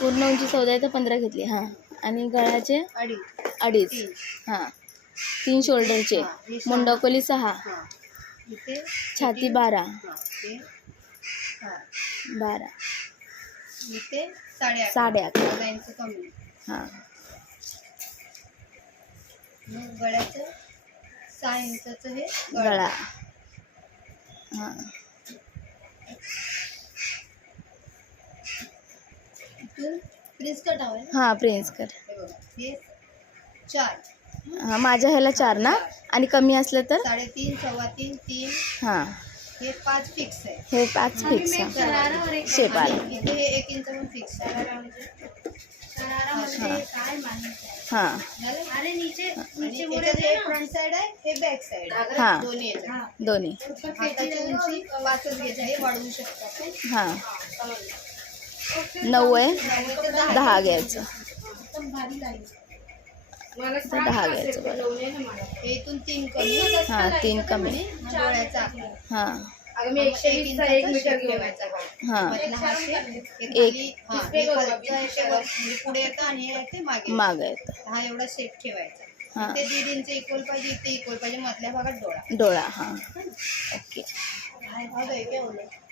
पूर्ण उंची 14 आहे तर 15 घेतली. हां. आणि गळ्याचे 2.5. हां. 3 शोल्डरचे. मुंडाकोली 6. छाती 12. 12. इथे 8.5. 8.5. कमी. हां. गळ्याचं 6 इंचाचं हे गळा. हां. इथून प्रिन्स कट हवं. हां प्रिन्स कट. हे 4. हां माझ्या ह्याला 4 ना. आणि कमी असलं तर 3.5, 3.25, 3. हां. हे 5 फिक्स आहे. हे 5 फिक्स शेप आलं. इथे हे 1 इंच पण फिक्स आहे. हां. अरे नीचे हे फ्रंट साइड आहे, हे बॅक साइड. हां. दोन्ही आहेत. दोन्ही. हाताची उंची 5च घ्यायची आहे. वाढवू शकता. हां. 9 आहे. 10 घ्यायचं. 10 घ्यायचं बरं. हे इथून 3 कमी. हां 3 कमी. डोळ्याचा आकार. हां. 1 मीटर ठेवायचा. हां. हा शेप पुढे येतं आणि हे ते मागे येतं. हा एवढा शेप ठेवायचा. हां. ते 1.5 इंच इक्वल पाहिजे, इथे इक्वल पाहिजे. मधल्या भागात डोळा. डोळा. हां. ओके. हा काय बोललो.